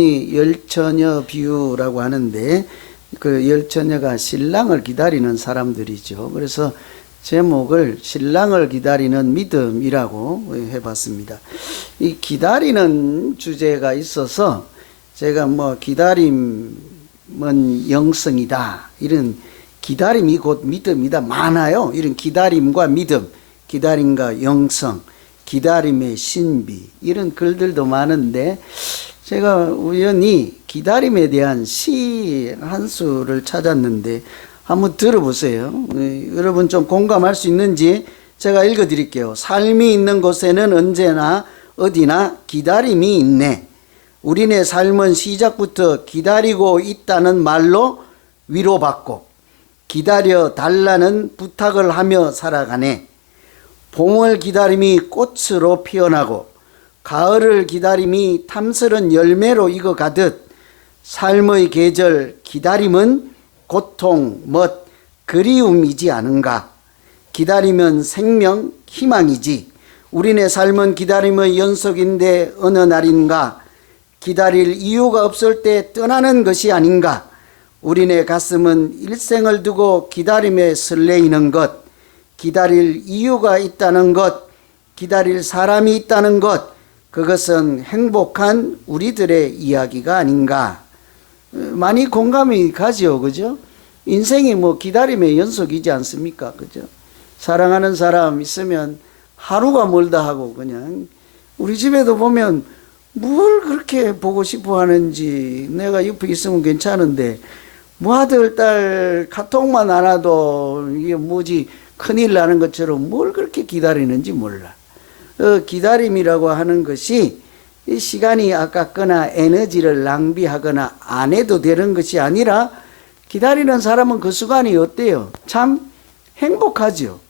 열처녀 비유라고 하는데 그 열처녀가 신랑을 기다리는 사람들이죠. 그래서 제목을 신랑을 기다리는 믿음이라고 해봤습니다. 이 기다리는 주제가 있어서 제가 기다림은 영성이다, 이런 기다림이 곧 믿음이다 많아요. 이런 기다림과 믿음, 기다림과 영성, 기다림의 신비, 이런 글들도 많은데 제가 우연히 기다림에 대한 시 한 수를 찾았는데 한번 들어보세요. 여러분 좀 공감할 수 있는지 제가 읽어드릴게요. 삶이 있는 곳에는 언제나 어디나 기다림이 있네. 우리네 삶은 시작부터 기다리고 있다는 말로 위로받고 기다려 달라는 부탁을 하며 살아가네. 봄을 기다림이 꽃으로 피어나고 가을을 기다림이 탐스런 열매로 익어가듯 삶의 계절 기다림은 고통, 멋, 그리움이지 않은가. 기다리면 생명, 희망이지. 우리네 삶은 기다림의 연속인데 어느 날인가 기다릴 이유가 없을 때 떠나는 것이 아닌가. 우리네 가슴은 일생을 두고 기다림에 설레이는 것, 기다릴 이유가 있다는 것, 기다릴 사람이 있다는 것, 그것은 행복한 우리들의 이야기가 아닌가. 많이 공감이 가죠, 그죠? 인생이 기다림의 연속이지 않습니까, 그죠? 사랑하는 사람 있으면 하루가 멀다 하고 그냥 우리 집에도 보면 뭘 그렇게 보고 싶어 하는지, 내가 옆에 있으면 괜찮은데 아들, 딸 카톡만 안 와도 이게 뭐지 큰일 나는 것처럼 뭘 그렇게 기다리는지 몰라. 기다림이라고 하는 것이 이 시간이 아깝거나 에너지를 낭비하거나 안 해도 되는 것이 아니라 기다리는 사람은 그 순간이 어때요? 참 행복하죠.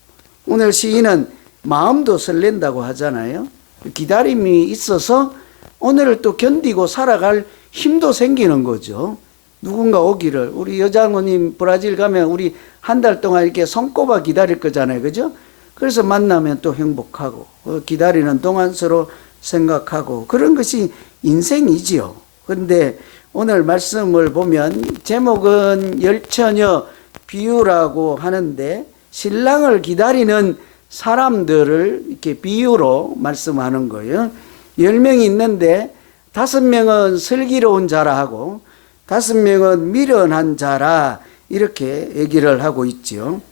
오늘 시인은 마음도 설렌다고 하잖아요. 기다림이 있어서 오늘을 또 견디고 살아갈 힘도 생기는 거죠. 누군가 오기를, 우리 여장모님 브라질 가면 우리 한 달 동안 이렇게 손꼽아 기다릴 거잖아요, 그죠? 그래서 만나면 또 행복하고 기다리는 동안 서로 생각하고 그런 것이 인생이지요. 그런데 오늘 말씀을 보면 제목은 열처녀 비유라고 하는데 신랑을 기다리는 사람들을 이렇게 비유로 말씀하는 거예요. 10명이 있는데 5명은 슬기로운 자라 하고 5명은 미련한 자라, 이렇게 얘기를 하고 있죠.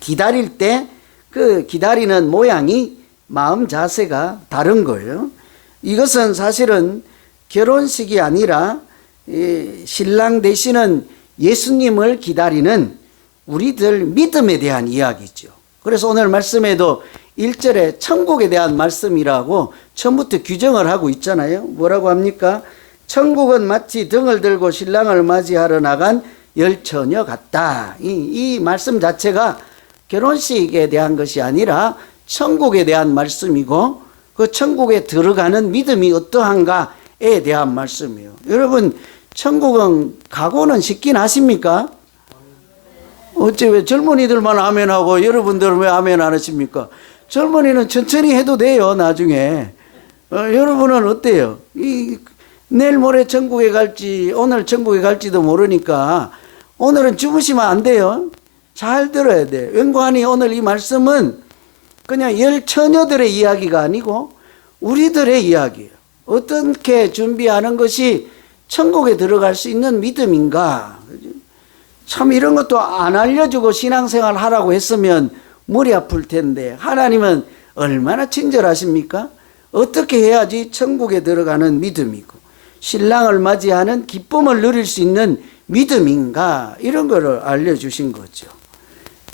기다릴 때 그 기다리는 모양이 마음 자세가 다른 거예요. 이것은 사실은 결혼식이 아니라 신랑 되시는 예수님을 기다리는 우리들 믿음에 대한 이야기죠. 그래서 오늘 말씀에도 1절에 천국에 대한 말씀이라고 처음부터 규정을 하고 있잖아요. 뭐라고 합니까? 천국은 마치 등을 들고 신랑을 맞이하러 나간 열처녀 같다. 이 말씀 자체가 결혼식에 대한 것이 아니라 천국에 대한 말씀이고 그 천국에 들어가는 믿음이 어떠한가에 대한 말씀이에요. 여러분, 천국은 가고는 쉽긴 하십니까? 어째 왜 젊은이들만 아멘하고 여러분들은 왜 아멘 안 하십니까? 젊은이는 천천히 해도 돼요, 나중에. 여러분은 어때요? 내일 모레 천국에 갈지 오늘 천국에 갈지도 모르니까 오늘은 주무시면 안 돼요. 잘 들어야 돼. 왠고하니 오늘 이 말씀은 그냥 열처녀들의 이야기가 아니고 우리들의 이야기예요. 어떻게 준비하는 것이 천국에 들어갈 수 있는 믿음인가. 참 이런 것도 안 알려주고 신앙생활 하라고 했으면 머리 아플 텐데 하나님은 얼마나 친절하십니까? 어떻게 해야지 천국에 들어가는 믿음이고 신랑을 맞이하는 기쁨을 누릴 수 있는 믿음인가, 이런 거를 알려주신 거죠.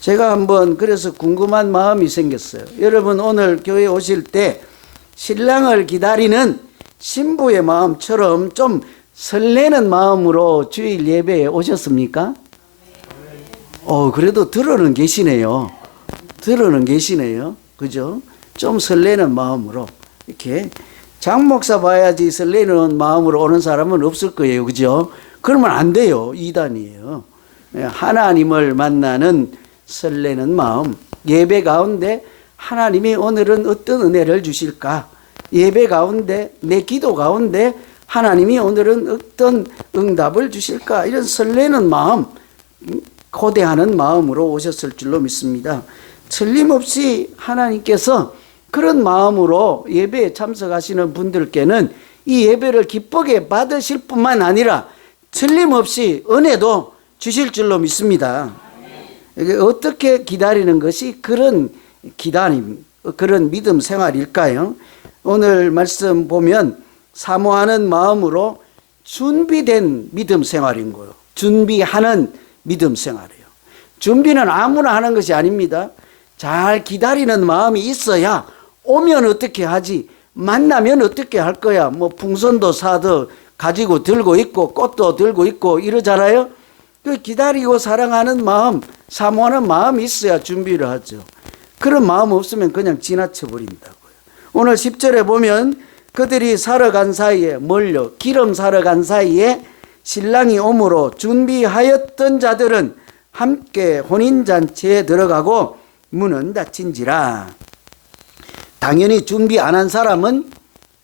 제가 한번 그래서 궁금한 마음이 생겼어요. 여러분 오늘 교회 오실 때 신랑을 기다리는 신부의 마음처럼 좀 설레는 마음으로 주일 예배에 오셨습니까? 그래도 들어는 계시네요. 들어는 계시네요. 그죠? 좀 설레는 마음으로 이렇게 장 목사 봐야지 설레는 마음으로 오는 사람은 없을 거예요. 그죠? 그러면 안 돼요. 이단이에요. 하나님을 만나는 설레는 마음, 예배 가운데 하나님이 오늘은 어떤 은혜를 주실까? 예배 가운데, 내 기도 가운데 하나님이 오늘은 어떤 응답을 주실까 이런 설레는 마음, 고대하는 마음으로 오셨을 줄로 믿습니다. 틀림없이 하나님께서 그런 마음으로 예배에 참석하시는 분들께는 이 예배를 기쁘게 받으실 뿐만 아니라 틀림없이 은혜도 주실 줄로 믿습니다. 어떻게 기다리는 것이 그런 기다림, 그런 믿음 생활일까요? 오늘 말씀 보면 사모하는 마음으로 준비된 믿음 생활인 거예요. 준비하는 믿음 생활이에요. 준비는 아무나 하는 것이 아닙니다. 잘 기다리는 마음이 있어야 오면 어떻게 하지? 만나면 어떻게 할 거야? 뭐 풍선도 사도 가지고 들고 있고 꽃도 들고 있고 이러잖아요. 그 기다리고 사랑하는 마음, 사모하는 마음이 있어야 준비를 하죠. 그런 마음 없으면 그냥 지나쳐 버린다고요. 오늘 10절에 보면 그들이 사러 간 사이에 멀려 기름 사러 간 사이에 신랑이 오므로 준비하였던 자들은 함께 혼인잔치에 들어가고 문은 닫힌지라. 당연히 준비 안 한 사람은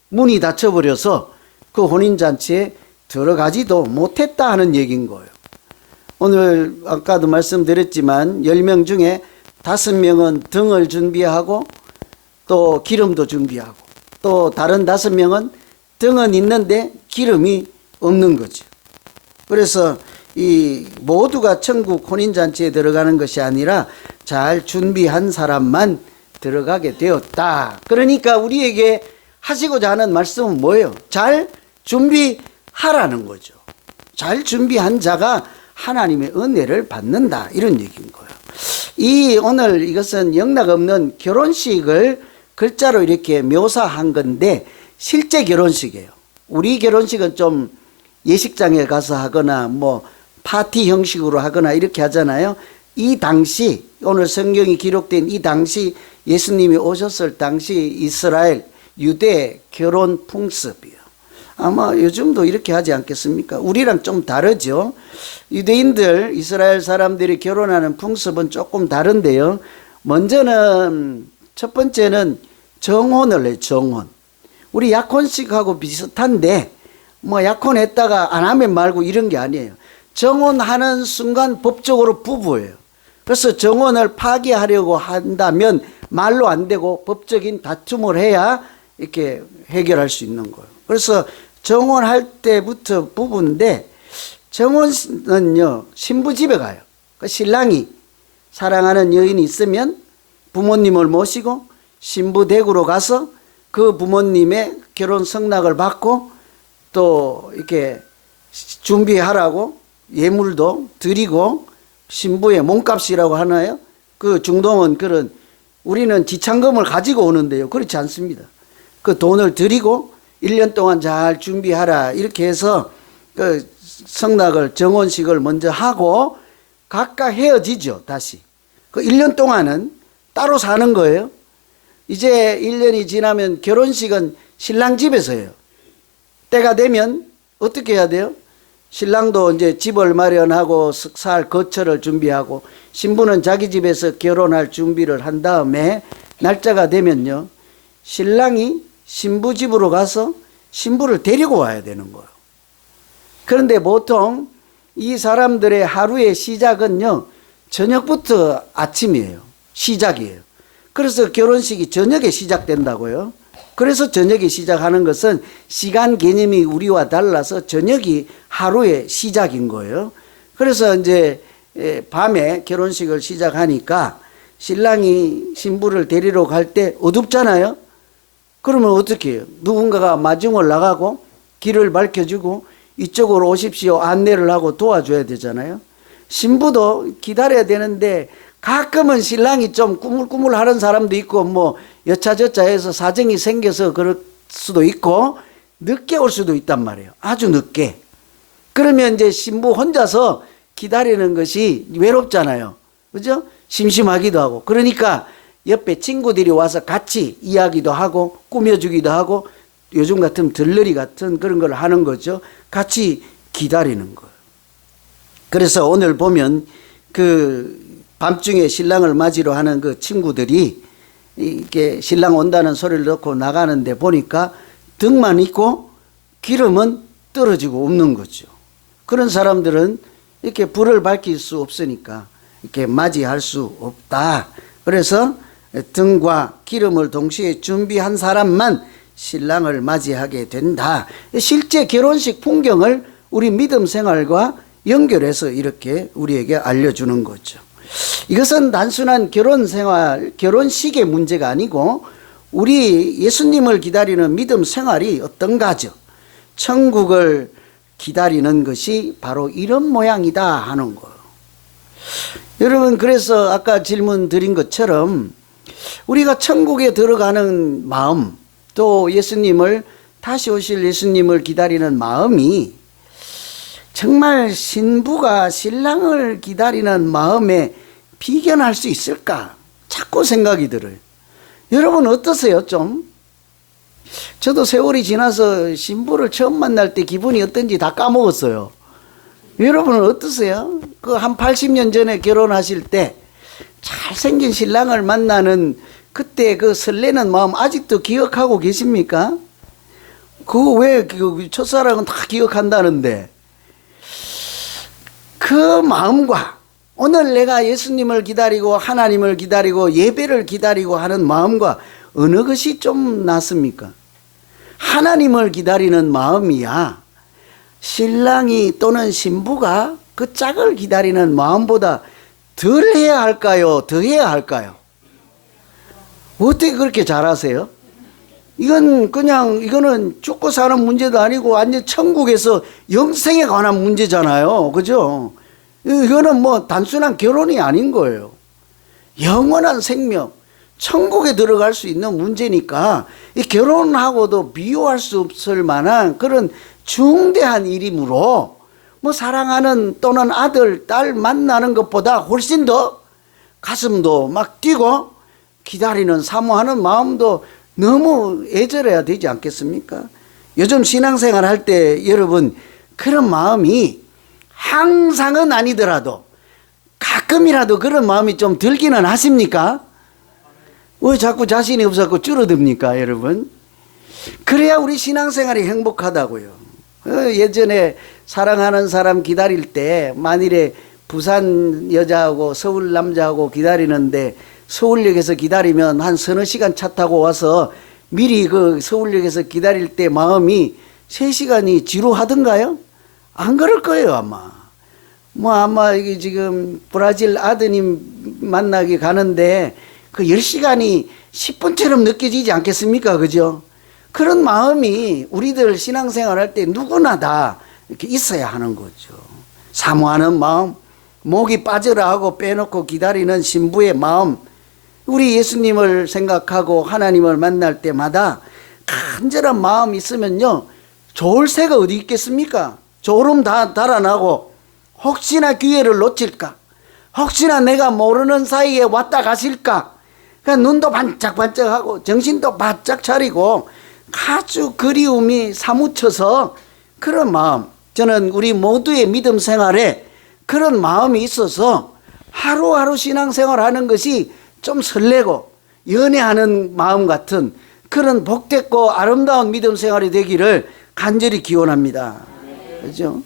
문이 닫혀버려서 그 혼인잔치에 들어가지도 못했다 하는 얘기인 거예요. 오늘 아까도 말씀드렸지만 10명 중에 5명은 등을 준비하고 또 기름도 준비하고 또 다른 5명은 등은 있는데 기름이 없는 거죠. 그래서 이 모두가 천국 혼인잔치에 들어가는 것이 아니라 잘 준비한 사람만 들어가게 되었다. 그러니까 우리에게 하시고자 하는 말씀은 뭐예요? 잘 준비하라는 거죠. 잘 준비한 자가 하나님의 은혜를 받는다. 이런 얘기인 거예요. 이 오늘 이것은 영락없는 결혼식을 글자로 이렇게 묘사한 건데 실제 결혼식이에요. 우리 결혼식은 좀 예식장에 가서 하거나 뭐 파티 형식으로 하거나 이렇게 하잖아요. 이 당시 오늘 성경이 기록된 이 당시 예수님이 오셨을 당시 이스라엘 유대 결혼 풍습이에요. 아마 요즘도 이렇게 하지 않겠습니까? 우리랑 좀 다르죠. 유대인들 이스라엘 사람들이 결혼하는 풍습은 조금 다른데요. 먼저는 첫 번째는 정혼을 해요. 정혼. 우리 약혼식하고 비슷한데 뭐 약혼했다가 안 하면 말고 이런 게 아니에요. 정혼하는 순간 법적으로 부부예요. 그래서 정혼을 파기하려고 한다면 말로 안 되고 법적인 다툼을 해야 이렇게 해결할 수 있는 거예요. 그래서 정혼할 때부터 부부인데 정혼은요 신부 집에 가요. 그 신랑이 사랑하는 여인이 있으면 부모님을 모시고 신부 댁으로 가서 그 부모님의 결혼 성낙을 받고 또 이렇게 준비하라고 예물도 드리고 신부의 몸값이라고 하나요? 그 중동은 그런 우리는 지참금을 가지고 오는데요. 그렇지 않습니다. 그 돈을 드리고 1년 동안 잘 준비하라 이렇게 해서 그 성낙을 정혼식을 먼저 하고 각각 헤어지죠. 다시 그 1년 동안은 따로 사는 거예요. 이제 1년이 지나면 결혼식은 신랑 집에서 해요. 때가 되면 어떻게 해야 돼요? 신랑도 이제 집을 마련하고 살 거처를 준비하고 신부는 자기 집에서 결혼할 준비를 한 다음에 날짜가 되면요 신랑이 신부 집으로 가서 신부를 데리고 와야 되는 거예요. 그런데 보통 이 사람들의 하루의 시작은요 저녁부터 아침이에요. 시작이에요. 그래서 결혼식이 저녁에 시작된다고요. 그래서 저녁에 시작하는 것은 시간 개념이 우리와 달라서 저녁이 하루의 시작인 거예요. 그래서 이제 밤에 결혼식을 시작하니까 신랑이 신부를 데리러 갈 때 어둡잖아요. 그러면 어떻게 해요? 누군가가 마중을 나가고 길을 밝혀주고 이쪽으로 오십시오 안내를 하고 도와줘야 되잖아요. 신부도 기다려야 되는데 가끔은 신랑이 좀 꾸물꾸물 하는 사람도 있고 뭐 여차저차 해서 사정이 생겨서 그럴 수도 있고 늦게 올 수도 있단 말이에요. 아주 늦게. 그러면 이제 신부 혼자서 기다리는 것이 외롭잖아요. 그죠? 심심하기도 하고. 그러니까 옆에 친구들이 와서 같이 이야기도 하고 꾸며주기도 하고 요즘 같은 들러리 같은 그런 걸 하는 거죠. 같이 기다리는 거예요. 그래서 오늘 보면 그 밤중에 신랑을 맞이러 하는 그 친구들이 이렇게 신랑 온다는 소리를 듣고 나가는데 보니까 등만 있고 기름은 떨어지고 없는 거죠. 그런 사람들은 이렇게 불을 밝힐 수 없으니까 이렇게 맞이할 수 없다. 그래서 등과 기름을 동시에 준비한 사람만 신랑을 맞이하게 된다. 실제 결혼식 풍경을 우리 믿음 생활과 연결해서 이렇게 우리에게 알려주는 거죠. 이것은 단순한 결혼 생활, 결혼식의 문제가 아니고 우리 예수님을 기다리는 믿음 생활이 어떤가죠. 천국을 기다리는 것이 바로 이런 모양이다 하는 거예요. 여러분, 그래서 아까 질문 드린 것처럼 우리가 천국에 들어가는 마음, 또 예수님을, 다시 오실 예수님을 기다리는 마음이 정말 신부가 신랑을 기다리는 마음에 비견할 수 있을까? 자꾸 생각이 들어요. 여러분 어떠세요? 좀? 저도 세월이 지나서 신부를 처음 만날 때 기분이 어떤지 다 까먹었어요. 여러분은 어떠세요? 그 한 80년 전에 결혼하실 때 잘생긴 신랑을 만나는 그때 그 설레는 마음 아직도 기억하고 계십니까? 그거 왜 그 첫사랑은 다 기억한다는데, 그 마음과 오늘 내가 예수님을 기다리고 하나님을 기다리고 예배를 기다리고 하는 마음과 어느 것이 좀 낫습니까? 하나님을 기다리는 마음이야 신랑이 또는 신부가 그 짝을 기다리는 마음보다 덜 해야 할까요? 더 해야 할까요? 어떻게 그렇게 잘하세요? 이거는 죽고 사는 문제도 아니고 완전 천국에서 영생에 관한 문제잖아요. 그죠? 이거는 뭐 단순한 결혼이 아닌 거예요. 영원한 생명, 천국에 들어갈 수 있는 문제니까 이 결혼하고도 비교할 수 없을 만한 그런 중대한 일이므로 뭐 사랑하는 또는 아들, 딸 만나는 것보다 훨씬 더 가슴도 막 뛰고 기다리는 사모하는 마음도 너무 애절해야 되지 않겠습니까? 요즘 신앙생활 할 때 여러분 그런 마음이 항상은 아니더라도 가끔이라도 그런 마음이 좀 들기는 하십니까? 왜 자꾸 자신이 없어서 줄어듭니까, 여러분? 그래야 우리 신앙생활이 행복하다고요. 예전에 사랑하는 사람 기다릴 때 만일에 부산 여자하고 서울 남자하고 기다리는데 서울역에서 기다리면 한 서너 시간 차 타고 와서 미리 그 서울역에서 기다릴 때 마음이 3시간이 지루하던가요? 안 그럴 거예요, 아마. 아마 이게 지금 브라질 아드님 만나기 가는데 그 10시간이 10분처럼 느껴지지 않겠습니까? 그죠? 그런 마음이 우리들 신앙생활 할 때 누구나 다 이렇게 있어야 하는 거죠. 사모하는 마음, 목이 빠져라 하고 빼놓고 기다리는 신부의 마음, 우리 예수님을 생각하고 하나님을 만날 때마다 간절한 마음이 있으면요, 좋을 새가 어디 있겠습니까? 졸음 다 달아나고 혹시나 기회를 놓칠까? 혹시나 내가 모르는 사이에 왔다 가실까? 그러니까 눈도 반짝반짝하고 정신도 바짝 차리고 아주 그리움이 사무쳐서 그런 마음, 저는 우리 모두의 믿음 생활에 그런 마음이 있어서 하루하루 신앙생활하는 것이 좀 설레고 연애하는 마음 같은 그런 복됐고 아름다운 믿음 생활이 되기를 간절히 기원합니다. 그렇죠?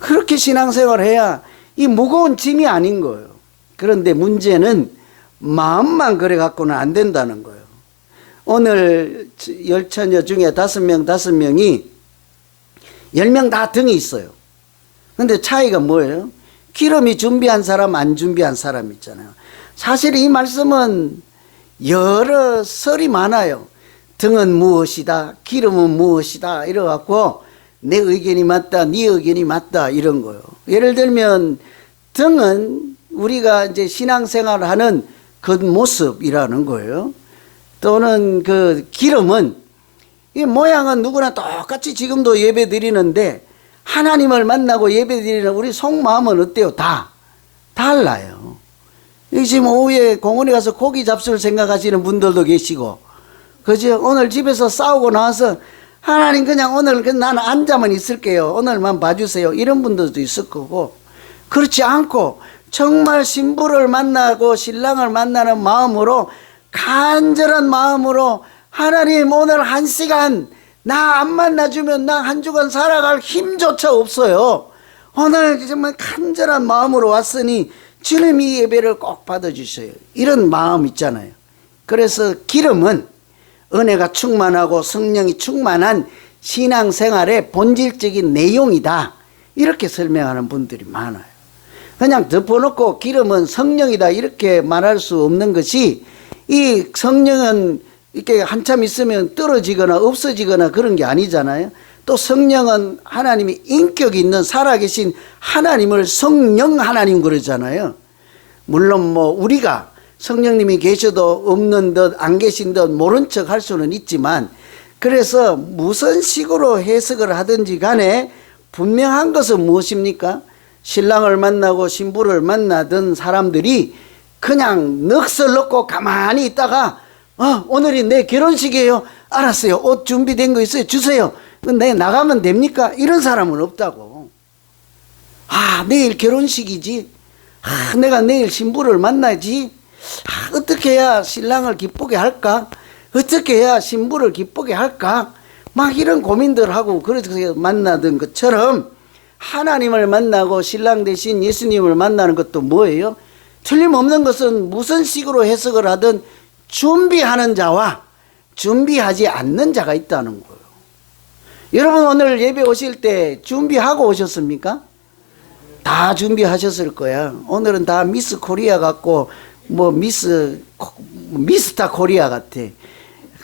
그렇게 신앙생활을 해야 이 무거운 짐이 아닌 거예요. 그런데 문제는 마음만 그래 갖고는 안 된다는 거예요. 오늘 10처녀 중에 5명이 10명 다 등이 있어요. 근데 차이가 뭐예요? 기름이 준비한 사람, 안 준비한 사람 있잖아요. 사실 이 말씀은 여러 설이 많아요. 등은 무엇이다, 기름은 무엇이다 이래갖고 내 의견이 맞다, 네 의견이 맞다 이런 거요. 예를 들면 등은 우리가 이제 신앙생활을 하는 겉모습이라는 거예요. 또는 그 기름은 이 모양은 누구나 똑같이 지금도 예배 드리는데 하나님을 만나고 예배 드리는 우리 속마음은 어때요? 다 달라요. 지금 오후에 공원에 가서 고기 잡수를 생각하시는 분들도 계시고, 그죠? 오늘 집에서 싸우고 나와서 하나님 그냥 오늘 나는 앉아만 있을게요, 오늘만 봐주세요, 이런 분들도 있을 거고, 그렇지 않고 정말 신부를 만나고 신랑을 만나는 마음으로 간절한 마음으로 하나님 오늘 1시간 나 안 만나주면 나 한 주간 살아갈 힘조차 없어요. 오늘 정말 간절한 마음으로 왔으니 주님 이 예배를 꼭 받아주셔요. 이런 마음 있잖아요. 그래서 기름은 은혜가 충만하고 성령이 충만한 신앙생활의 본질적인 내용이다. 이렇게 설명하는 분들이 많아요. 그냥 덮어놓고 기름은 성령이다 이렇게 말할 수 없는 것이, 이 성령은 이렇게 한참 있으면 떨어지거나 없어지거나 그런 게 아니잖아요. 또 성령은 하나님이 인격이 있는 살아계신 하나님을 성령 하나님 그러잖아요. 물론 뭐 우리가 성령님이 계셔도 없는 듯 안 계신 듯 모른 척 할 수는 있지만, 그래서 무슨 식으로 해석을 하든지 간에 분명한 것은 무엇입니까? 신랑을 만나고 신부를 만나던 사람들이 그냥 넋을 놓고 가만히 있다가 오늘이 내 결혼식이에요. 알았어요. 옷 준비된 거 있어요. 주세요. 내 나가면 됩니까? 이런 사람은 없다고. 내일 결혼식이지. 내가 내일 신부를 만나지. 어떻게 해야 신랑을 기쁘게 할까? 어떻게 해야 신부를 기쁘게 할까? 막 이런 고민들 하고 그래서 만나던 것처럼 하나님을 만나고 신랑 대신 예수님을 만나는 것도 뭐예요? 틀림없는 것은 무슨 식으로 해석을 하든 준비하는 자와 준비하지 않는 자가 있다는 거예요. 여러분 오늘 예배 오실 때 준비하고 오셨습니까? 다 준비하셨을 거야. 오늘은 다 미스 코리아 같고 뭐 미스터 코리아 같아.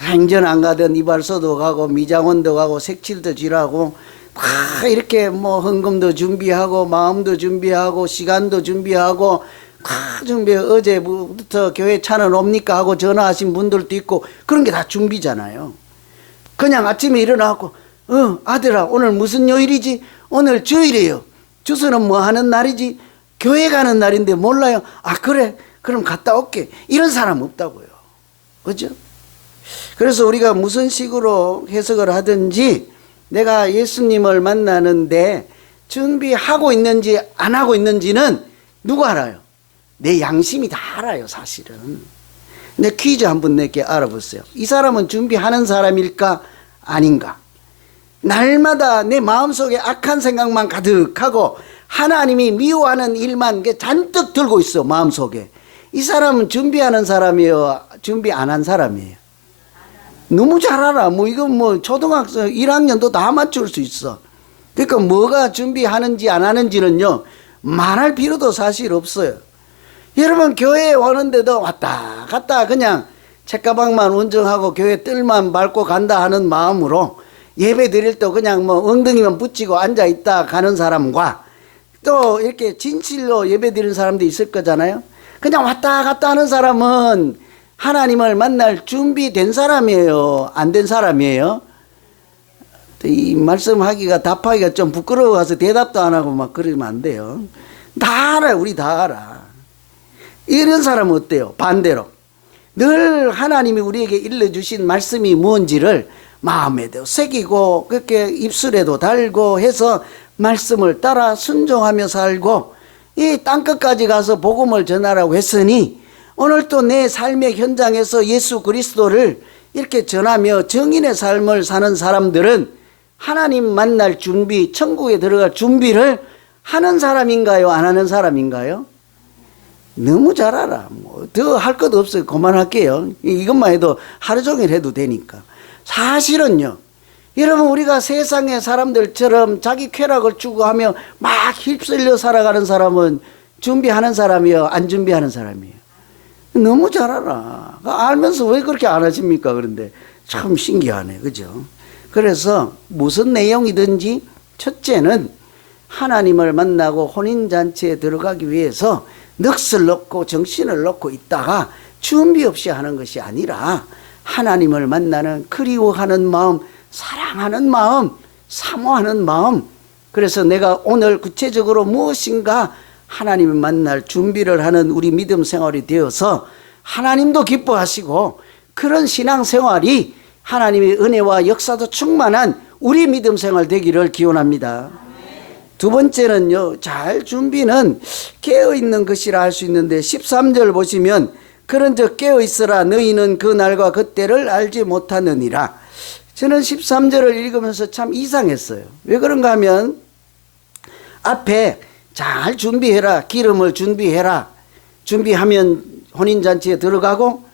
행전 안 가던 이발소도 가고 미장원도 가고 색칠도 쥐라고 다 이렇게 뭐 헌금도 준비하고 마음도 준비하고 시간도 준비하고 다 준비. 어제부터 교회 차는 옵니까 하고 전화하신 분들도 있고 그런 게 다 준비잖아요. 그냥 아침에 일어나고 아들아 오늘 무슨 요일이지? 오늘 주일이에요. 주소는 뭐 하는 날이지? 교회 가는 날인데 몰라요. 그래 그럼 갔다 올게. 이런 사람 없다고요. 그죠? 그래서 우리가 무슨 식으로 해석을 하든지 내가 예수님을 만나는데 준비하고 있는지 안 하고 있는지는 누가 알아요? 내 양심이 다 알아요 사실은. 근데 퀴즈 한번 내게 알아보세요. 이 사람은 준비하는 사람일까 아닌가? 날마다 내 마음속에 악한 생각만 가득하고 하나님이 미워하는 일만 잔뜩 들고 있어 마음속에. 이 사람은 준비하는 사람이에요? 준비 안 한 사람이에요? 너무 잘 알아. 이건 초등학생 1학년도 다 맞출 수 있어. 그러니까 뭐가 준비하는지 안 하는지는요 말할 필요도 사실 없어요. 여러분 교회에 오는데도 왔다 갔다 그냥 책가방만 운전하고 교회 뜰만 밟고 간다 하는 마음으로 예배 드릴 때 그냥 엉덩이만 붙이고 앉아 있다 가는 사람과, 또 이렇게 진실로 예배 드리는 사람도 있을 거잖아요. 그냥 왔다 갔다 하는 사람은 하나님을 만날 준비된 사람이에요? 안 된 사람이에요? 이 말씀하기가 답하기가 좀 부끄러워서 대답도 안 하고 막 그러면 안 돼요. 다 알아요. 우리 다 알아. 이런 사람은 어때요? 반대로 늘 하나님이 우리에게 일러주신 말씀이 뭔지를 마음에도 새기고 그렇게 입술에도 달고 해서 말씀을 따라 순종하며 살고 이 땅끝까지 가서 복음을 전하라고 했으니 오늘 또 내 삶의 현장에서 예수 그리스도를 이렇게 전하며 정인의 삶을 사는 사람들은 하나님 만날 준비, 천국에 들어갈 준비를 하는 사람인가요? 안 하는 사람인가요? 너무 잘 알아. 더 할 것 없어요. 그만할게요. 이것만 해도 하루 종일 해도 되니까. 사실은요, 여러분 우리가 세상의 사람들처럼 자기 쾌락을 추구하며 막 휩쓸려 살아가는 사람은 준비하는 사람이에요? 안 준비하는 사람이에요? 너무 잘 알아. 알면서 왜 그렇게 안 하십니까? 그런데 참 신기하네. 그죠? 그래서 무슨 내용이든지 첫째는 하나님을 만나고 혼인잔치에 들어가기 위해서 넋을 놓고 정신을 놓고 있다가 준비 없이 하는 것이 아니라 하나님을 만나는 그리워하는 마음, 사랑하는 마음, 사모하는 마음. 그래서 내가 오늘 구체적으로 무엇인가 하나님을 만날 준비를 하는 우리 믿음 생활이 되어서 하나님도 기뻐하시고 그런 신앙 생활이 하나님의 은혜와 역사도 충만한 우리 믿음 생활 되기를 기원합니다. 두 번째는요, 잘 준비는 깨어있는 것이라 할 수 있는데 13절 보시면 그런즉 깨어있으라 너희는 그 날과 그때를 알지 못하느니라. 저는 13절을 읽으면서 참 이상했어요. 왜 그런가 하면 앞에 잘 준비해라, 기름을 준비해라, 준비하면 혼인잔치에 들어가고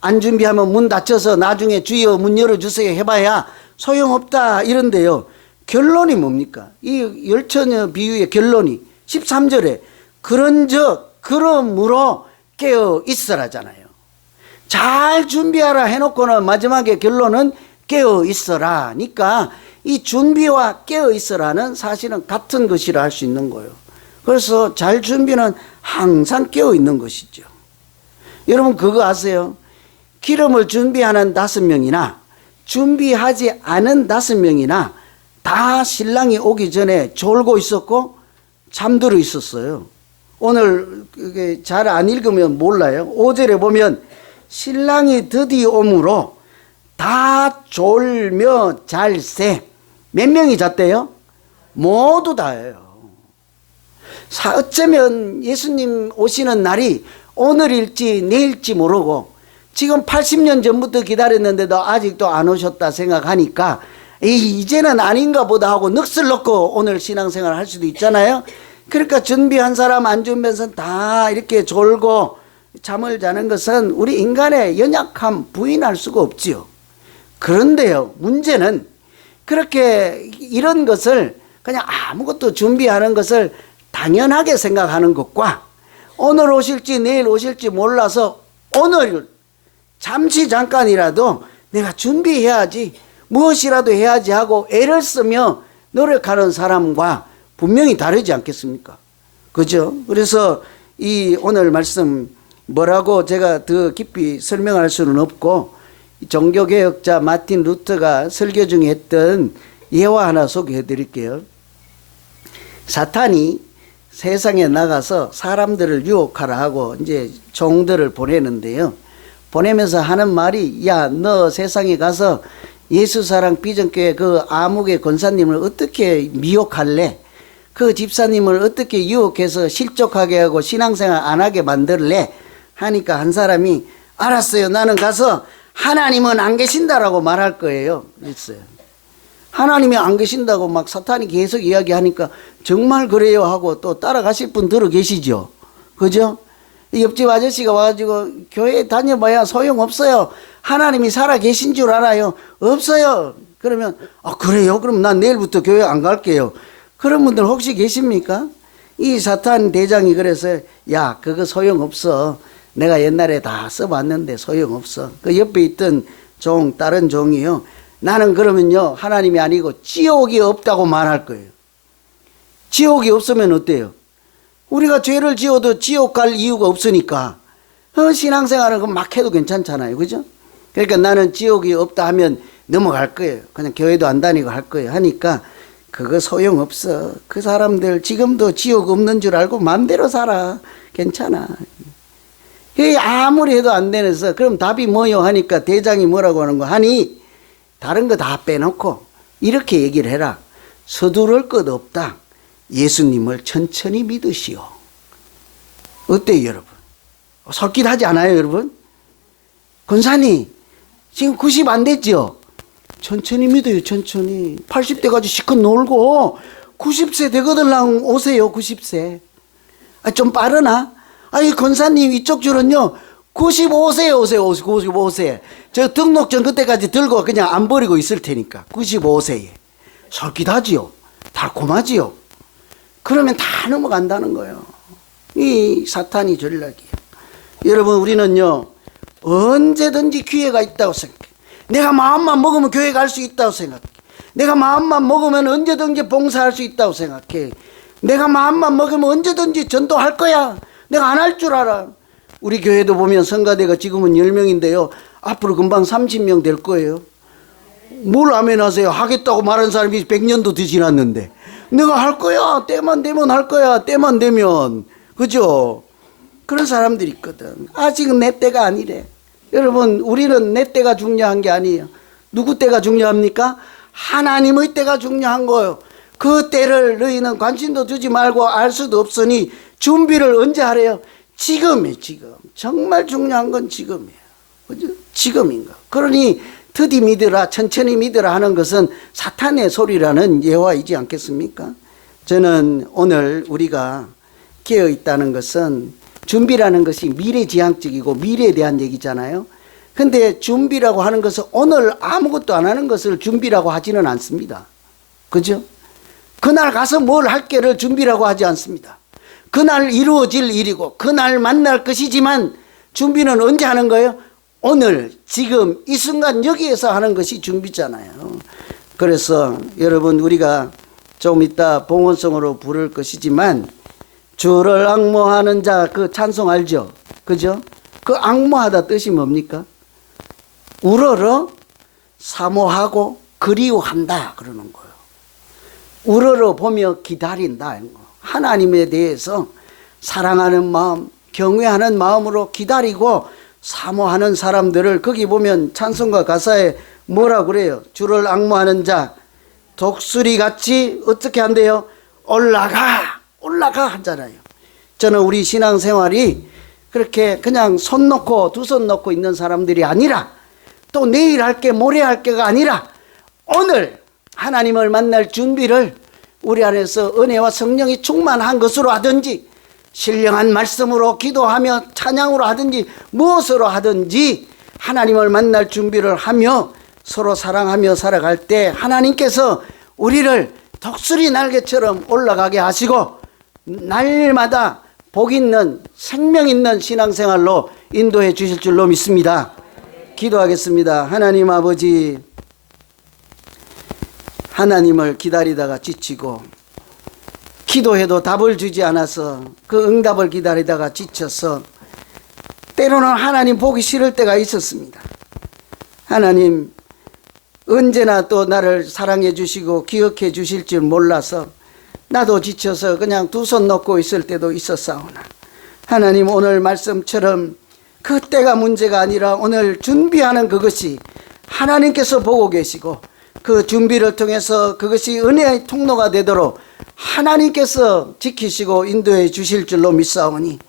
안 준비하면 문 닫혀서 나중에 주여 문 열어주세요 해봐야 소용없다 이런데요. 결론이 뭡니까? 이 열처녀 비유의 결론이 13절에 그런즉 그러므로 깨어 있으라잖아요. 잘 준비하라 해놓고는 마지막에 결론은 깨어 있으라니까 이 준비와 깨어 있으라는 사실은 같은 것이라 할 수 있는 거예요. 그래서 잘 준비는 항상 깨어 있는 것이죠. 여러분 그거 아세요? 기름을 준비하는 5명이나 준비하지 않은 5명이나 다 신랑이 오기 전에 졸고 있었고 잠들어 있었어요. 오늘 잘 안 읽으면 몰라요. 5절에 보면 신랑이 드디어 오므로 다 졸며 잘새. 몇 명이 잤대요? 모두 다예요. 어쩌면 예수님 오시는 날이 오늘일지 내일지 모르고 지금 80년 전부터 기다렸는데도 아직도 안 오셨다 생각하니까 이제는 아닌가 보다 하고 넋을 놓고 오늘 신앙생활 할 수도 있잖아요. 그러니까 준비한 사람 안 준비한 사람 다 이렇게 졸고 잠을 자는 것은 우리 인간의 연약함 부인할 수가 없지요. 그런데요, 문제는 그렇게 이런 것을 그냥 아무것도 준비하는 것을 당연하게 생각하는 것과 오늘 오실지 내일 오실지 몰라서 오늘 잠시 잠깐이라도 내가 준비해야지 무엇이라도 해야지 하고 애를 쓰며 노력하는 사람과 분명히 다르지 않겠습니까? 그죠? 그래서 이 오늘 말씀 뭐라고 제가 더 깊이 설명할 수는 없고 종교개혁자 마틴 루터가 설교 중에 했던 예화 하나 소개해 드릴게요. 사탄이 세상에 나가서 사람들을 유혹하라 하고 이제 종들을 보내는데요. 보내면서 하는 말이 야, 너 세상에 가서 예수사랑 비전교회 그 아무개 권사님을 어떻게 미혹할래? 그 집사님을 어떻게 유혹해서 실족하게 하고 신앙생활 안 하게 만들래? 하니까 한 사람이 알았어요. 나는 가서 하나님은 안 계신다라고 말할 거예요. 그랬어요. 하나님이 안 계신다고 막 사탄이 계속 이야기하니까 정말 그래요 하고 또 따라가실 분 들어 계시죠. 그죠? 옆집 아저씨가 와가지고 교회 다녀봐야 소용없어요. 하나님이 살아 계신 줄 알아요. 없어요. 그러면 그래요? 그럼 난 내일부터 교회 안 갈게요. 그런 분들 혹시 계십니까? 이 사탄 대장이 그래서 야, 그거 소용없어. 내가 옛날에 다 써봤는데 소용없어. 그 옆에 있던 다른 종이요. 나는 그러면요, 하나님이 아니고 지옥이 없다고 말할 거예요. 지옥이 없으면 어때요? 우리가 죄를 지어도 지옥 갈 이유가 없으니까 신앙생활은 막 해도 괜찮잖아요. 그죠? 그러니까 나는 지옥이 없다 하면 넘어갈 거예요. 그냥 교회도 안 다니고 할 거예요. 하니까 그거 소용없어. 그 사람들 지금도 지옥 없는 줄 알고 마음대로 살아. 괜찮아. 아무리 해도 안 되면서 그럼 답이 뭐요 하니까 대장이 뭐라고 하는 거 하니 다른 거 다 빼놓고 이렇게 얘기를 해라. 서두를 것 없다. 예수님을 천천히 믿으시오. 어때요 여러분? 설깃하지 않아요 여러분? 권사님 지금 90 안 됐죠? 천천히 믿어요. 천천히 80대 가지고 시컷 놀고 90세 되거들랑 오세요. 90세 좀 빠르나? 아니 권사님 이쪽 줄은요 95세에 오세요. 95세 저 등록증 그때까지 들고 그냥 안 버리고 있을 테니까 95세에 설깃하지요. 달콤하지요. 그러면 다 넘어간다는 거예요. 이 사탄이 전략이에요. 여러분 우리는요 언제든지 기회가 있다고 생각해. 내가 마음만 먹으면 교회 갈 수 있다고 생각해. 내가 마음만 먹으면 언제든지 봉사할 수 있다고 생각해. 내가 마음만 먹으면 언제든지 전도할 거야. 내가 안 할 줄 알아. 우리 교회도 보면 성가대가 지금은 10명인데요 앞으로 금방 30명 될 거예요. 뭘 아멘하세요? 하겠다고 말한 사람이 100년도 더 지났는데 내가 할 거야. 때만 되면 할 거야. 때만 되면. 그죠? 그런 사람들이 있거든. 아직은 내 때가 아니래. 여러분 우리는 내 때가 중요한 게 아니에요. 누구 때가 중요합니까? 하나님의 때가 중요한 거예요. 그 때를 너희는 관심도 두지 말고 알 수도 없으니 준비를 언제 하래요? 지금이에요. 지금. 정말 중요한 건 지금이에요. 그죠? 지금인 거. 그러니 더디 믿으라, 천천히 믿으라 하는 것은 사탄의 소리라는 예화이지 않겠습니까? 저는 오늘 우리가 깨어 있다는 것은 준비라는 것이 미래지향적이고 미래에 대한 얘기잖아요. 근데 준비라고 하는 것은 오늘 아무것도 안 하는 것을 준비라고 하지는 않습니다. 그죠? 그날 가서 뭘 할게를 준비라고 하지 않습니다. 그날 이루어질 일이고 그날 만날 것이지만 준비는 언제 하는 거예요? 오늘, 지금, 이 순간 여기에서 하는 것이 준비잖아요. 그래서 여러분, 우리가 좀 이따 봉헌송으로 부를 것이지만 주를 앙모하는 자, 그 찬송 알죠? 그죠? 그 앙모하다 뜻이 뭡니까? 우러러 사모하고 그리워한다 그러는 거예요. 우러러 보며 기다린다. 하나님에 대해서 사랑하는 마음, 경외하는 마음으로 기다리고 사모하는 사람들을, 거기 보면 찬송가 가사에 뭐라 그래요? 주를 앙모하는 자 독수리같이 어떻게 한대요? 올라가 하잖아요. 저는 우리 신앙생활이 그렇게 그냥 손 놓고 두 손 놓고 있는 사람들이 아니라, 또 내일 할게 모레 할게가 아니라 오늘 하나님을 만날 준비를 우리 안에서 은혜와 성령이 충만한 것으로 하든지, 신령한 말씀으로 기도하며 찬양으로 하든지, 무엇으로 하든지 하나님을 만날 준비를 하며 서로 사랑하며 살아갈 때 하나님께서 우리를 독수리 날개처럼 올라가게 하시고 날마다 복 있는 생명 있는 신앙생활로 인도해 주실 줄로 믿습니다. 기도하겠습니다. 하나님 아버지, 하나님을 기다리다가 지치고 기도해도 답을 주지 않아서 그 응답을 기다리다가 지쳐서 때로는 하나님 보기 싫을 때가 있었습니다. 하나님 언제나 또 나를 사랑해 주시고 기억해 주실 줄 몰라서 나도 지쳐서 그냥 두 손 놓고 있을 때도 있었사오나, 하나님 오늘 말씀처럼 그때가 문제가 아니라 오늘 준비하는 그것이 하나님께서 보고 계시고 그 준비를 통해서 그것이 은혜의 통로가 되도록 하나님께서 지키시고 인도해 주실 줄로 믿사오니,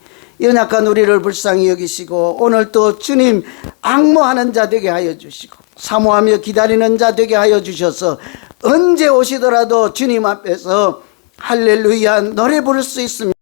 연약한 우리를 불쌍히 여기시고 오늘 또 주님 앙모하는 자 되게 하여 주시고 사모하며 기다리는 자 되게 하여 주셔서 언제 오시더라도 주님 앞에서 할렐루야 노래 부를 수 있습니다.